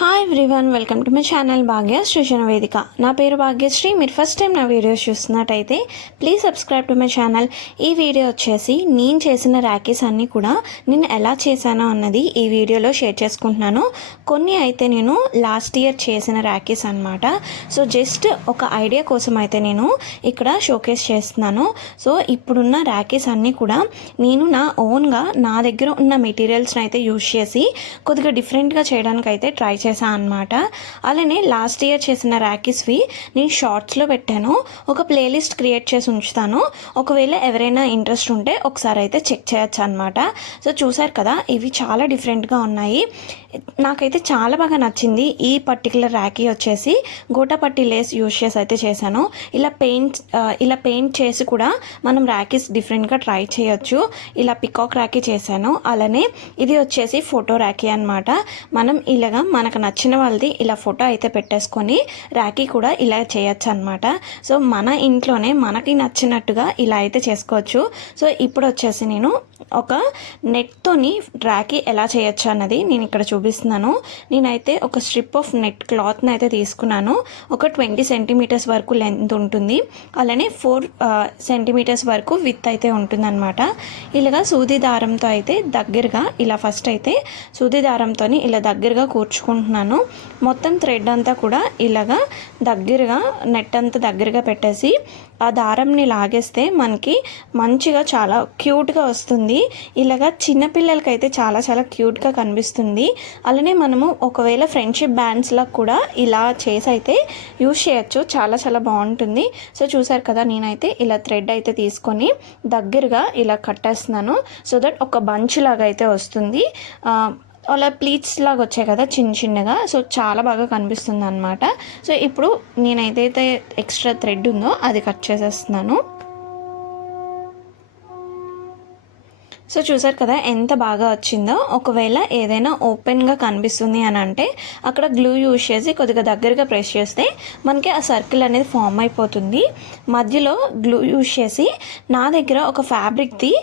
Hi everyone, welcome to my channel Bhagya Srujana Vedika. నా పేరు భాగ్యశ్రీ. మీరు ఫస్ట్ టైం నా వీడియోస్ చూస్తున్నట్టయితే please subscribe to my channel. ఈ వీడియో వచ్చేసి నేను చేసిన ర్యాకీస్ అన్నీ కూడా నేను ఎలా చేశానో అన్నది ఈ వీడియోలో షేర్ చేసుకుంటున్నాను. కొన్ని అయితే నేను లాస్ట్ ఇయర్ చేసిన ర్యాకీస్ అనమాట. సో జస్ట్ ఒక ఐడియా కోసం అయితే నేను ఇక్కడ షోకేస్ చేస్తున్నాను. సో ఇప్పుడున్న ర్యాకీస్ అన్నీ కూడా నేను నా ఓన్గా నా దగ్గర ఉన్న మెటీరియల్స్ని అయితే యూజ్ చేసి కొద్దిగా డిఫరెంట్గా చేయడానికి అయితే ట్రై చేశాను అనమాట. అలానే లాస్ట్ ఇయర్ చేసిన ర్యాకీస్వి నేను షార్ట్స్లో పెట్టాను. ఒక ప్లేలిస్ట్ క్రియేట్ చేసి ఉంచుతాను. ఒకవేళ ఎవరైనా ఇంట్రెస్ట్ ఉంటే ఒకసారి అయితే చెక్ చేయొచ్చు అనమాట. సో చూసారు కదా, ఇవి చాలా డిఫరెంట్గా ఉన్నాయి. నాకైతే చాలా బాగా నచ్చింది. ఈ పర్టికులర్ ర్యాకీ వచ్చేసి గోటాపట్టి లేస్ యూజ్ చేసి అయితే చేశాను. ఇలా పెయింట్ చేసి కూడా మనం ర్యాకీస్ డిఫరెంట్గా ట్రై చేయొచ్చు. ఇలా పికాక్ ర్యాకీ చేశాను. అలానే ఇది వచ్చేసి ఫోటో ర్యాకీ అనమాట. మనం ఇలాగా మనకు నచ్చిన వాళ్ళది ఇలా ఫోటో అయితే పెట్టేసుకొని ర్యాకీ కూడా ఇలా చేయొచ్చు అనమాట. సో మన ఇంట్లోనే మనకి నచ్చినట్టుగా ఇలా అయితే చేసుకోవచ్చు. సో ఇప్పుడు వచ్చేసి నేను ఒక నెట్తోని ర్యాకీ ఎలా చేయొచ్చు అన్నది నేను ఇక్కడ చూపిస్తున్నాను. నేనైతే ఒక స్ట్రిప్ ఆఫ్ నెట్ క్లాత్ని అయితే తీసుకున్నాను. ఒక 20 సెంటీమీటర్స్ వరకు లెంత్ ఉంటుంది. అలానే 4 సెంటీమీటర్స్ వరకు విత్ అయితే ఉంటుందన్నమాట. ఇలాగా సూది దారంతో అయితే దగ్గరగా ఇలా ఫస్ట్ అయితే సూది దారంతో ఇలా దగ్గరగా కూర్చుకుంటున్నాను. మొత్తం థ్రెడ్ అంతా కూడా ఇలాగా దగ్గరగా నెట్ అంతా దగ్గరగా పెట్టేసి ఆ దారంని లాగేస్తే మనకి మంచిగా చాలా క్యూట్గా వస్తుంది. ఇలాగా చిన్నపిల్లలకైతే చాలా చాలా క్యూట్గా కనిపిస్తుంది. అలానే మనము ఒకవేళ ఫ్రెండ్షిప్ బ్యాండ్స్లో కూడా ఇలా చేసి అయితే యూజ్ చేయొచ్చు. చాలా చాలా బాగుంటుంది. సో చూసారు కదా, నేనైతే ఇలా థ్రెడ్ అయితే తీసుకొని దగ్గరగా ఇలా కట్టేస్తున్నాను. సో దట్ ఒక బంచ్ లాగా అయితే వస్తుంది. అలా ప్లీట్స్ లాగా వచ్చాయి కదా చిన్న చిన్నగా. సో చాలా బాగా కనిపిస్తుంది అనమాట. సో ఇప్పుడు నేను ఏదైతే ఎక్స్ట్రా థ్రెడ్ ఉందో అది కట్ చేసేస్తున్నాను. సో చూసారు కదా ఎంత బాగా వచ్చిందో. ఒకవేళ ఏదైనా ఓపెన్గా కనిపిస్తుంది అని అంటే అక్కడ గ్లూ యూజ్ చేసి కొద్దిగా దగ్గరగా ప్రెస్ చేస్తే మనకి ఆ సర్కిల్ అనేది ఫామ్ అయిపోతుంది. మధ్యలో గ్లూ యూజ్ చేసి నా దగ్గర ఒక ఫ్యాబ్రిక్ది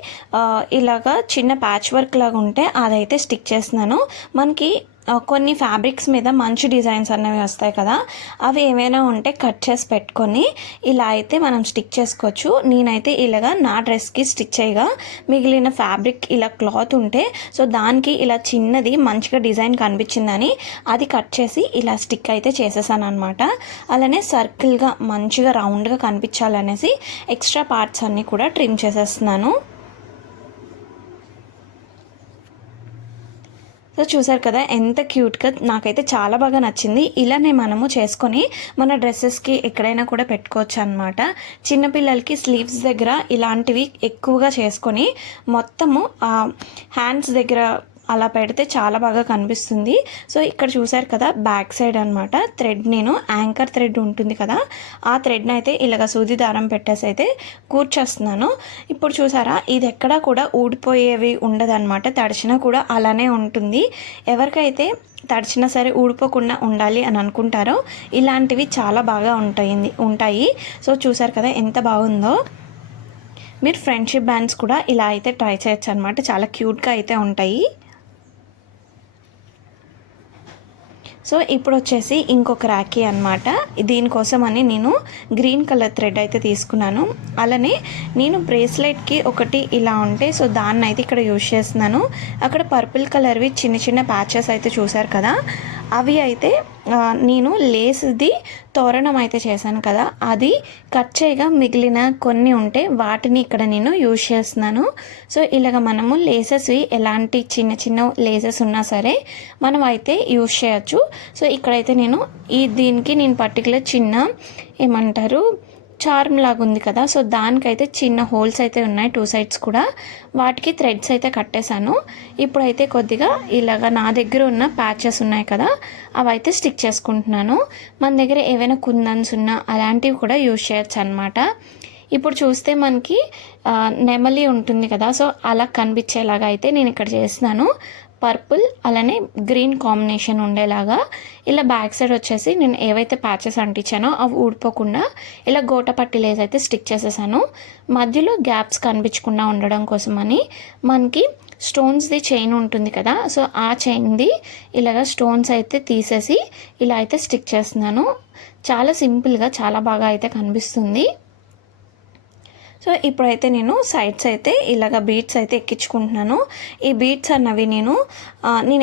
ఇలాగా చిన్న ప్యాచ్ వర్క్ లాగా ఉంటే అదైతే స్టిక్ చేస్తున్నాను. మనకి కొన్ని ఫ్యాబ్రిక్స్ మీద మంచి డిజైన్స్ అనేవి వస్తాయి కదా, అవి ఏమైనా ఉంటే కట్ చేసి పెట్టుకొని ఇలా అయితే మనం స్టిక్ చేసుకోవచ్చు. నేనైతే ఇలాగా నా డ్రెస్కి స్టిచ్ చేయగా మిగిలిన ఫ్యాబ్రిక్ ఇలా క్లాత్ ఉంటే సో దానికి ఇలా చిన్నది మంచిగా డిజైన్ కనిపించిందని అది కట్ చేసి ఇలా స్టిక్ అయితే చేసేసాను అనమాట. అలానే సర్కిల్గా మంచిగా రౌండ్గా కనిపించాలనేసి ఎక్స్ట్రా పార్ట్స్ అన్నీ కూడా ట్రిమ్ చేసేస్తున్నాను. సో చూసారు కదా ఎంత క్యూట్గా, నాకైతే చాలా బాగా నచ్చింది. ఇలానే మనము చేసుకొని మన డ్రెస్సెస్కి ఎక్కడైనా కూడా పెట్టుకోవచ్చు అనమాట. చిన్నపిల్లలకి స్లీవ్స్ దగ్గర ఇలాంటివి ఎక్కువగా చేసుకొని మొత్తము హ్యాండ్స్ దగ్గర అలా పెడితే చాలా బాగా కనిపిస్తుంది. సో ఇక్కడ చూసారు కదా బ్యాక్ సైడ్ అనమాట థ్రెడ్, నేను యాంకర్ థ్రెడ్ ఉంటుంది కదా ఆ థ్రెడ్ని అయితే ఇలాగ సూది దారం పెట్టేసి అయితే కూర్చేస్తున్నాను. ఇప్పుడు చూసారా, ఇది ఎక్కడా కూడా ఊడిపోయేవి ఉండదన్నమాట. తడిచినా కూడా అలానే ఉంటుంది. ఎవరికైతే తడిచినా సరే ఊడిపోకుండా ఉండాలి అని అనుకుంటారో ఇలాంటివి చాలా బాగా ఉంటాయి. సో చూసారు కదా ఎంత బాగుందో. మీరు ఫ్రెండ్షిప్ బ్యాండ్స్ కూడా ఇలా అయితే ట్రై చేయొచ్చు అనమాట. చాలా క్యూట్గా అయితే ఉంటాయి. సో ఇప్పుడు వచ్చేసి ఇంకొక ర్యాకీ అనమాట. దీనికోసం అని నేను గ్రీన్ కలర్ థ్రెడ్ అయితే తీసుకున్నాను. అలానే నేను బ్రేస్లెట్కి ఒకటి ఇలా ఉంటే సో దాన్ని అయితే ఇక్కడ యూజ్ చేస్తున్నాను. అక్కడ పర్పుల్ కలర్వి చిన్న చిన్న ప్యాచెస్ అయితే చూసారు కదా, అవి అయితే నేను లేస్ది తోరణం అయితే చేశాను కదా, అది కట్ చేయగా మిగిలిన కొన్ని ఉంటే వాటిని ఇక్కడ నేను యూజ్ చేస్తున్నాను. సో ఇలాగ మనము లేసెస్వి ఎలాంటి చిన్న చిన్న లేసెస్ ఉన్నా సరే మనం అయితే యూజ్ చేయొచ్చు. సో ఇక్కడైతే నేను దీనికి నేను పర్టికులర్ చిన్న ఏమంటారు చార్మ్ లాగా ఉంది కదా, సో దానికైతే చిన్న హోల్స్ అయితే ఉన్నాయి 2 సైడ్స్ కూడా. వాటికి థ్రెడ్స్ అయితే కట్టేశాను. ఇప్పుడైతే కొద్దిగా ఇలాగ నా దగ్గర ఉన్న ప్యాచెస్ ఉన్నాయి కదా అవి అయితే స్టిక్ చేసుకుంటున్నాను. మన దగ్గర ఏవైనా కుందన్స్ ఉన్నా అలాంటివి కూడా యూజ్ చేయొచ్చు అనమాట. ఇప్పుడు చూస్తే మనకి నెమలి ఉంటుంది కదా, సో అలా కనిపించేలాగా అయితే నేను ఇక్కడ చేస్తున్నాను. పర్పుల్ అలానే గ్రీన్ కాంబినేషన్ ఉండేలాగా ఇలా బ్యాక్ సైడ్ వచ్చేసి నేను ఏవైతే ప్యాచెస్ అంటించానో అవి ఊడిపోకుండా ఇలా గోటపట్టి లేస్ అయితే స్టిక్ చేసేసాను. మధ్యలో గ్యాప్స్ కనిపించకుండా ఉండడం కోసమని మనకి స్టోన్స్ది చైన్ ఉంటుంది కదా, సో ఆ చైన్ది ఇలాగ స్టోన్స్ అయితే తీసేసి ఇలా అయితే స్టిక్ చేస్తున్నాను. చాలా సింపుల్గా చాలా బాగా అయితే కనిపిస్తుంది. సో ఇప్పుడైతే నేను సైడ్స్ అయితే ఇలాగ బీడ్స్ అయితే ఎక్కించుకుంటున్నాను. ఈ బీడ్స్ అన్నవి నేను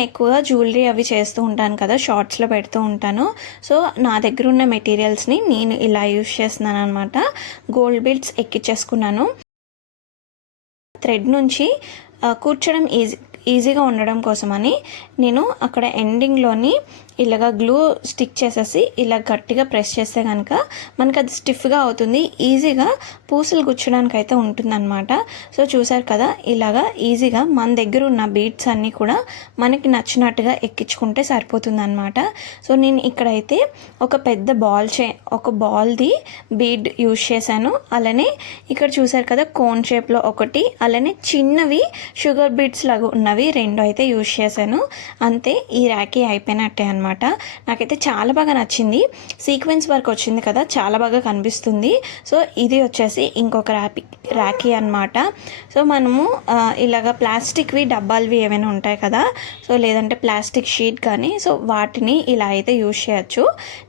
ఎక్కువగా జ్యువెలరీ అవి చేస్తూ ఉంటాను కదా, షార్ట్స్లో పెడుతూ ఉంటాను. సో నా దగ్గర ఉన్న మెటీరియల్స్ని నేను ఇలా యూజ్ చేస్తున్నాను అనమాట. Gold beads ఎక్కించేసుకున్నాను. థ్రెడ్ నుంచి కూర్చోడం ఈజీగా ఉండడం కోసమని నేను అక్కడ ఎండింగ్లోని ఇలాగ గ్లూ స్టిక్ చేసేసి ఇలా గట్టిగా ప్రెస్ చేస్తే కనుక మనకు అది స్టిఫ్గా అవుతుంది, ఈజీగా పూసలు గుచ్చడానికి అయితే ఉంటుందన్నమాట. సో చూసారు కదా, ఇలాగా ఈజీగా మన దగ్గర ఉన్న బీడ్స్ అన్నీ కూడా మనకి నచ్చినట్టుగా ఎక్కించుకుంటే సరిపోతుందన్నమాట. సో నేను ఇక్కడైతే ఒక పెద్ద ఒక బాల్ది బీడ్ యూజ్ చేశాను. అలానే ఇక్కడ చూసారు కదా, కోన్ షేప్లో ఒకటి, అలానే చిన్నవి షుగర్ బీడ్స్ లాగా ఉన్నవి 2 అయితే యూజ్ చేశాను. అంతే, ఈ రాఖీ అయిపోయినట్టే అనమాట. నాకైతే చాలా బాగా నచ్చింది. సీక్వెన్స్ వర్క్ వచ్చింది కదా, చాలా బాగా కనిపిస్తుంది. సో ఇది వచ్చేసి ఇంకొక రాఖీ అనమాట. సో మనము ఇలాగ ప్లాస్టిక్వి డబ్బాలవి ఏమైనా ఉంటాయి కదా, సో లేదంటే ప్లాస్టిక్ షీట్ కానీ, సో వాటిని ఇలా అయితే యూజ్ చేయొచ్చు.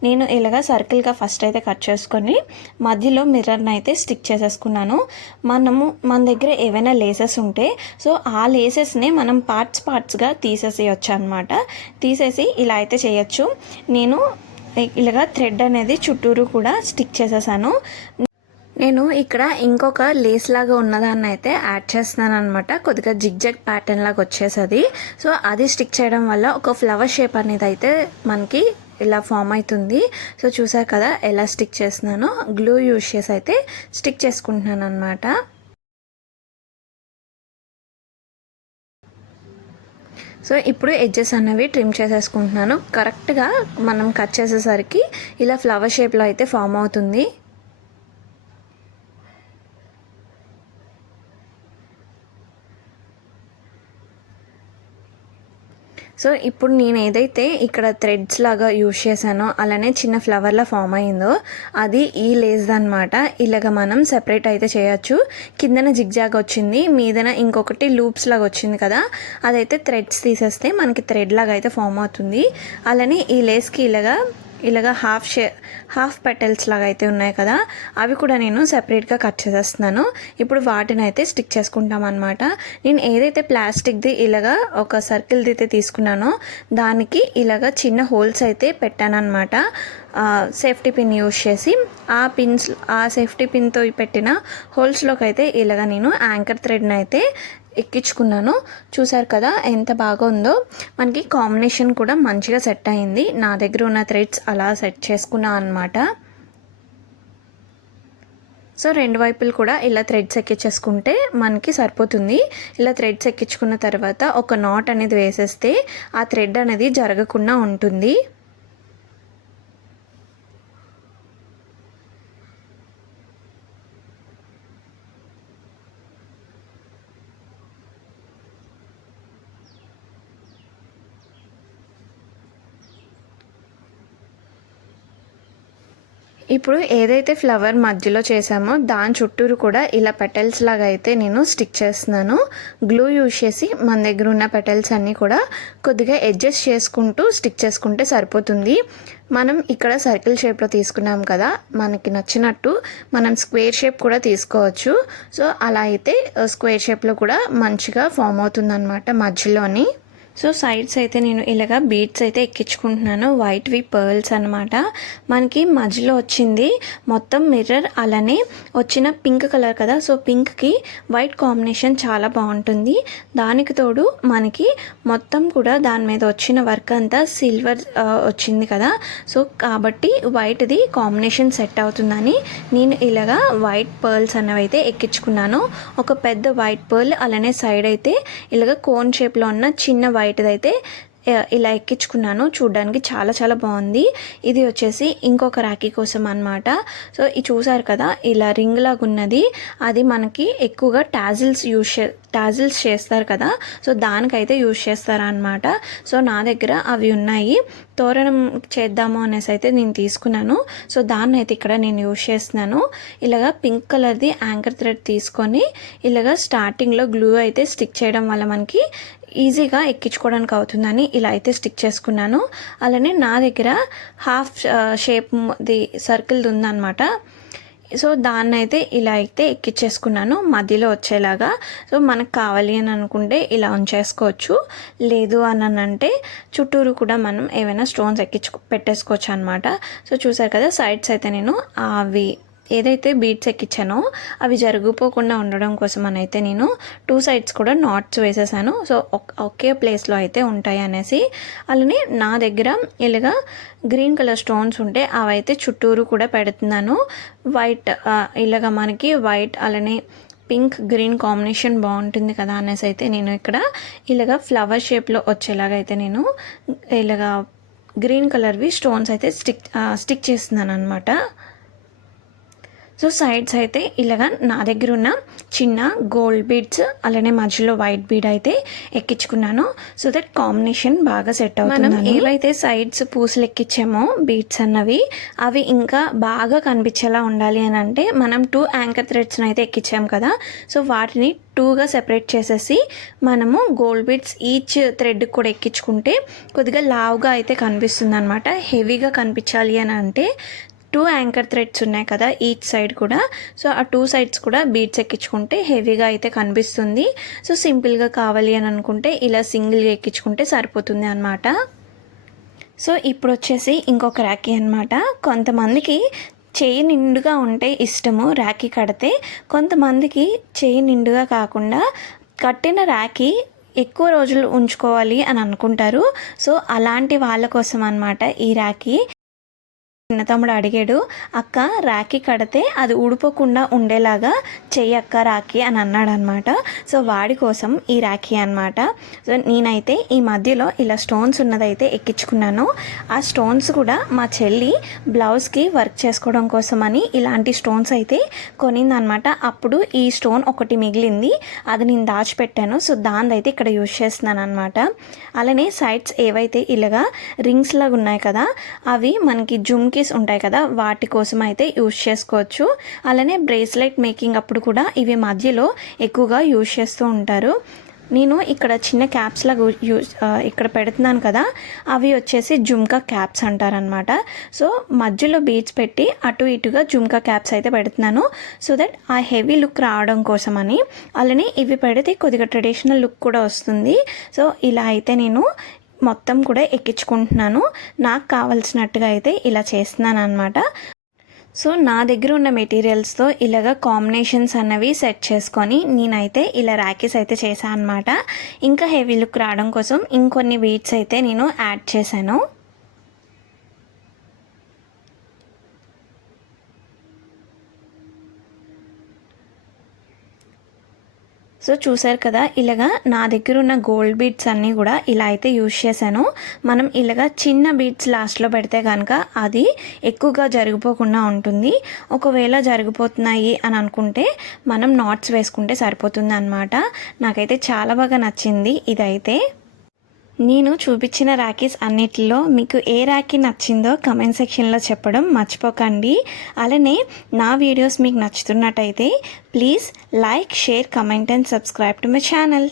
నేను ఇలాగ సర్కిల్గా ఫస్ట్ అయితే కట్ చేసుకొని మధ్యలో మిర్రర్ని అయితే స్టిక్ చేసేసుకున్నాను. మన దగ్గర ఏవైనా లేసెస్ ఉంటే సో ఆ లేసెస్ని మనం పార్ట్స్గా తీసేసేయచ్చు అనమాట. తీసేసి ఇలా అయితే చేయొచ్చు. నేను ఇలాగా థ్రెడ్ అనేది చుట్టూరు కూడా స్టిక్ చేసేసాను. నేను ఇక్కడ ఇంకొక లేస్ లాగా ఉన్నదాన్ని అయితే యాడ్ చేస్తున్నాను అనమాట. కొద్దిగా జిగ్జాగ్ ప్యాటర్న్ లాగా వచ్చేసది. సో అది స్టిక్ చేయడం వల్ల ఒక ఫ్లవర్ షేప్ అనేది అయితే మనకి ఇలా ఫామ్ అవుతుంది. సో చూసారు కదా ఎలా స్టిక్ చేస్తున్నానో, గ్లూ యూజ్ చేసి అయితే స్టిక్ చేసుకుంటున్నాను అనమాట. సో ఇప్పుడు ఎడ్జెస్ అనేవి ట్రిమ్ చేసేసుకుంటున్నాను. కరెక్ట్గా మనం కట్ చేసేసరికి ఇలా ఫ్లవర్ షేప్లో అయితే ఫామ్ అవుతుంది. సో ఇప్పుడు నేను ఏదైతే ఇక్కడ థ్రెడ్స్ లాగా యూజ్ చేశానో అలానే చిన్న ఫ్లవర్లా ఫామ్ అయిందో అది ఈ లేస్ అనమాట. ఇలాగ మనం సెపరేట్ అయితే చేయొచ్చు. కిందన జిగ్జాగ్ వచ్చింది, మీదన ఇంకొకటి లూప్స్ లాగా వచ్చింది కదా, అదైతే థ్రెడ్స్ తీసేస్తే మనకి థ్రెడ్ లాగా అయితే ఫామ్ అవుతుంది. అలానే ఈ లేస్కి ఇలాగా హాఫ్ పెటల్స్ లాగా అయితే ఉన్నాయి కదా, అవి కూడా నేను సెపరేట్గా కట్ చేసేస్తున్నాను. ఇప్పుడు వాటిని అయితే స్టిక్ చేసుకుంటాం అనమాట. నేను ఏదైతే ప్లాస్టిక్ది ఇలాగా ఒక సర్కిల్ది అయితే తీసుకున్నానో దానికి ఇలాగా చిన్న హోల్స్ అయితే పెట్టాను అనమాట. సేఫ్టీ పిన్ యూజ్ చేసి ఆ సేఫ్టీ పిన్తో పెట్టిన హోల్స్లోకి అయితే ఇలాగ నేను యాంకర్ థ్రెడ్ని అయితే ఎక్కించుకున్నాను. చూసారు కదా ఎంత బాగా ఉందో. మనకి కాంబినేషన్ కూడా మంచిగా సెట్ అయింది. నా దగ్గర ఉన్న థ్రెడ్స్ అలా సెట్ చేసుకున్నాను అనమాట. సో 2 వైపులు కూడా ఇలా థ్రెడ్స్ ఎక్కించేసుకుంటే మనకి సరిపోతుంది. ఇలా థ్రెడ్స్ ఎక్కించుకున్న తర్వాత ఒక నాట్ అనేది వేసేస్తే ఆ థ్రెడ్ అనేది జరగకుండా ఉంటుంది. ఇప్పుడు ఏదైతే ఫ్లవర్ మధ్యలో చేసామో దాని చుట్టూరు కూడా ఇలా పెటల్స్ లాగా అయితే నేను స్టిక్ చేస్తున్నాను. గ్లూ యూజ్ చేసి మన దగ్గర ఉన్న పెటల్స్ అన్నీ కూడా కొద్దిగా అడ్జస్ట్ చేసుకుంటూ స్టిక్ చేసుకుంటే సరిపోతుంది. మనం ఇక్కడ సర్కిల్ షేప్లో తీసుకున్నాం కదా, మనకి నచ్చినట్టు మనం స్క్వేర్ షేప్ కూడా తీసుకోవచ్చు. సో అలా అయితే స్క్వేర్ షేప్లో కూడా మంచిగా ఫామ్ అవుతుందన్నమాట మధ్యలోని. సో సైడ్స్ అయితే నేను ఇలాగా బీడ్స్ అయితే ఎక్కించుకుంటున్నాను. వైట్వి పర్ల్స్ అనమాట. మనకి మధ్యలో వచ్చింది మొత్తం మిర్రర్, అలానే వచ్చిన పింక్ కలర్ కదా, సో పింక్కి వైట్ కాంబినేషన్ చాలా బాగుంటుంది. దానికి తోడు మనకి మొత్తం కూడా దాని మీద వచ్చిన వర్క్ అంతా సిల్వర్ వచ్చింది కదా, సో కాబట్టి వైట్ది కాంబినేషన్ సెట్ అవుతుందని నేను ఇలాగా వైట్ పర్ల్స్ అన్నవి అయితే ఎక్కించుకున్నాను. ఒక పెద్ద వైట్ పర్ల్, అలానే సైడ్ అయితే ఇలాగ కోన్ షేప్లో ఉన్న చిన్న వైట్ది అయితే ఇలా ఎక్కించుకున్నాను. చూడడానికి చాలా చాలా బాగుంది. ఇది వచ్చేసి ఇంకొక రాఖీ కోసం అన్నమాట. సో ఇది చూసారు కదా, ఇలా రింగ్ లాగా ఉన్నది, అది మనకి ఎక్కువగా టాజిల్స్ చేస్తారు కదా, సో దానికైతే యూజ్ చేస్తారనమాట. సో నా దగ్గర అవి ఉన్నాయి. తోరణం చేద్దాము అనేసి అయితే నేను తీసుకున్నాను. సో దాన్ని అయితే ఇక్కడ నేను యూజ్ చేస్తున్నాను. ఇలాగా పింక్ కలర్ది యాంకర్ థ్రెడ్ తీసుకొని ఇలాగా స్టార్టింగ్లో గ్లూ అయితే స్టిక్ చేయడం వల్ల మనకి ఈజీగా ఎక్కించుకోవడానికి అవుతుందని ఇలా అయితే స్టిక్ చేసుకున్నాను. అలానే నా దగ్గర హాఫ్ షేప్ది సర్కిల్ది ఉందన్నమాట. సో దాన్ని అయితే ఇలా అయితే ఎక్కించేసుకున్నాను మధ్యలో వచ్చేలాగా. సో మనకు కావాలి అని అనుకుంటే ఇలా ఉంచేసుకోవచ్చు, లేదు అని అంటే చుట్టూరు కూడా మనం ఏమైనా స్టోన్స్ పెట్టేసుకోవచ్చు అనమాట. సో చూసారు కదా, సైడ్స్ అయితే నేను అవి ఏదైతే బీడ్స్ ఎక్కించానో అవి జరిగిపోకుండా ఉండడం కోసం అని అయితే నేను 2 సైడ్స్ కూడా నాట్స్ వేసేసాను. సో ఒకే ప్లేస్లో అయితే ఉంటాయి అనేసి. అలానే నా దగ్గర ఇలాగా గ్రీన్ కలర్ స్టోన్స్ ఉంటే అవైతే చుట్టూరు కూడా పెడుతున్నాను. వైట్ ఇలాగా మనకి వైట్ అలానే పింక్ గ్రీన్ కాంబినేషన్ బాగుంటుంది కదా అనేసి అయితే నేను ఇక్కడ ఇలాగా ఫ్లవర్ షేప్లో వచ్చేలాగా అయితే నేను ఇలాగా గ్రీన్ కలర్వి స్టోన్స్ అయితే స్టిక్ చేస్తున్నాను అనమాట. సో సైడ్స్ అయితే ఇలాగా నా దగ్గర ఉన్న చిన్న గోల్డ్ బీడ్స్ అలానే మధ్యలో వైట్ బీడ్ అయితే ఎక్కించుకున్నాను. సో దట్ కాంబినేషన్ బాగా సెట్ అవుతుంది. మనం ఏవైతే సైడ్స్ పూసలు ఎక్కించామో బీడ్స్ అన్నవి అవి ఇంకా బాగా కనిపించేలా ఉండాలి అని అంటే మనం 2 యాంకర్ థ్రెడ్స్ని అయితే ఎక్కించాం కదా, సో వాటిని 2గా సెపరేట్ చేసేసి మనము గోల్డ్ బీడ్స్ ఈచ్ థ్రెడ్ కూడా ఎక్కించుకుంటే కొద్దిగా లావుగా అయితే కనిపిస్తుంది అనమాట. హెవీగా కనిపించాలి అని అంటే 2 యాంకర్ థ్రెడ్స్ ఉన్నాయి కదా ఈచ్ సైడ్ కూడా, సో ఆ 2 సైడ్స్ కూడా బీడ్స్ ఎక్కించుకుంటే హెవీగా అయితే కనిపిస్తుంది. సో సింపుల్గా కావాలి అని అనుకుంటే ఇలా సింగిల్గా ఎక్కించుకుంటే సరిపోతుంది అనమాట. సో ఇప్పుడు వచ్చేసి ఇంకొక రాఖీ అనమాట. కొంతమందికి చేయి నిండుగా ఉంటే ఇష్టము రాఖీ కడితే, కొంతమందికి చేయి నిండుగా కాకుండా కట్టిన రాఖీ ఎక్కువ రోజులు ఉంచుకోవాలి అని అనుకుంటారు. సో అలాంటి వాళ్ళ కోసం అనమాట ఈ రాఖీ. చిన్న తమ్ముడు అడిగాడు, అక్క రాఖీ కడితే అది ఊడిపోకుండా ఉండేలాగా చెయ్యక్క రాఖీ అని అన్నాడు అనమాట. సో వాడి కోసం ఈ రాఖీ అనమాట. సో నేనైతే ఈ మధ్యలో ఇలా స్టోన్స్ ఉన్నదైతే ఎక్కించుకున్నాను. ఆ స్టోన్స్ కూడా మా చెల్లి బ్లౌజ్కి వర్క్ చేసుకోవడం కోసమని ఇలాంటి స్టోన్స్ అయితే కొనిందనమాట. అప్పుడు ఈ స్టోన్ ఒకటి మిగిలింది, అది నేను దాచిపెట్టాను. సో దాన్ని అయితే ఇక్కడ యూజ్ చేస్తున్నాను అనమాట. అలానే సైడ్స్ ఏవైతే ఇలాగా రింగ్స్ లాగా ఉన్నాయి కదా, అవి మనకి జుమ్కీస్ ఉంటాయి కదా, వాటి కోసం అయితే యూజ్ చేసుకోవచ్చు. అలానే బ్రేస్లెట్ మేకింగ్ అప్పుడు కూడా ఇవి మధ్యలో ఎక్కువగా యూజ్ చేస్తూ ఉంటారు. నేను ఇక్కడ చిన్న క్యాప్స్ లాగా ఇక్కడ పెడుతున్నాను కదా, అవి వచ్చేసి జుమ్కా క్యాప్స్ అంటారనమాట. సో మధ్యలో బీడ్స్ పెట్టి అటు ఇటుగా జుమ్కా క్యాప్స్ అయితే పెడుతున్నాను, సో దట్ ఆ హెవీ లుక్ రావడం కోసమని. అలానే ఇవి పెడితే కొద్దిగా ట్రెడిషనల్ లుక్ కూడా వస్తుంది. సో ఇలా అయితే నేను మొత్తం కూడా ఎక్కించుకుంటున్నాను. నాకు కావాల్సినట్టుగా అయితే ఇలా చేస్తున్నాను అనమాట. సో నా దగ్గర ఉన్న మెటీరియల్స్తో ఇలాగ కాంబినేషన్స్ అన్నవి సెట్ చేసుకొని నేనైతే ఇలా రాఖీస్ అయితే చేశాను అనమాట. ఇంకా హెవీ లుక్ రావడం కోసం ఇంకొన్ని బీడ్స్ అయితే నేను యాడ్ చేశాను. సో చూసారు కదా, ఇలాగా నా దగ్గర ఉన్న గోల్డ్ బీడ్స్ అన్నీ కూడా ఇలా అయితే యూజ్ చేశాను. మనం ఇలాగా చిన్న బీడ్స్ లాస్ట్లో పెడితే కనుక అది ఎక్కువగా జరిగిపోకుండా ఉంటుంది. ఒకవేళ జరిగిపోతున్నాయి అని అనుకుంటే మనం నాట్స్ వేసుకుంటే సరిపోతుంది అన్నమాట. నాకైతే చాలా బాగా నచ్చింది ఇదైతే. నేను చూపించిన రాఖీస్ అన్నిటిలో మీకు ఏ రాఖీ నచ్చిందో కమెంట్ సెక్షన్లో చెప్పడం మర్చిపోకండి. అలానే నా వీడియోస్ మీకు నచ్చుతున్నట్టయితే please like, share, comment and subscribe to my channel.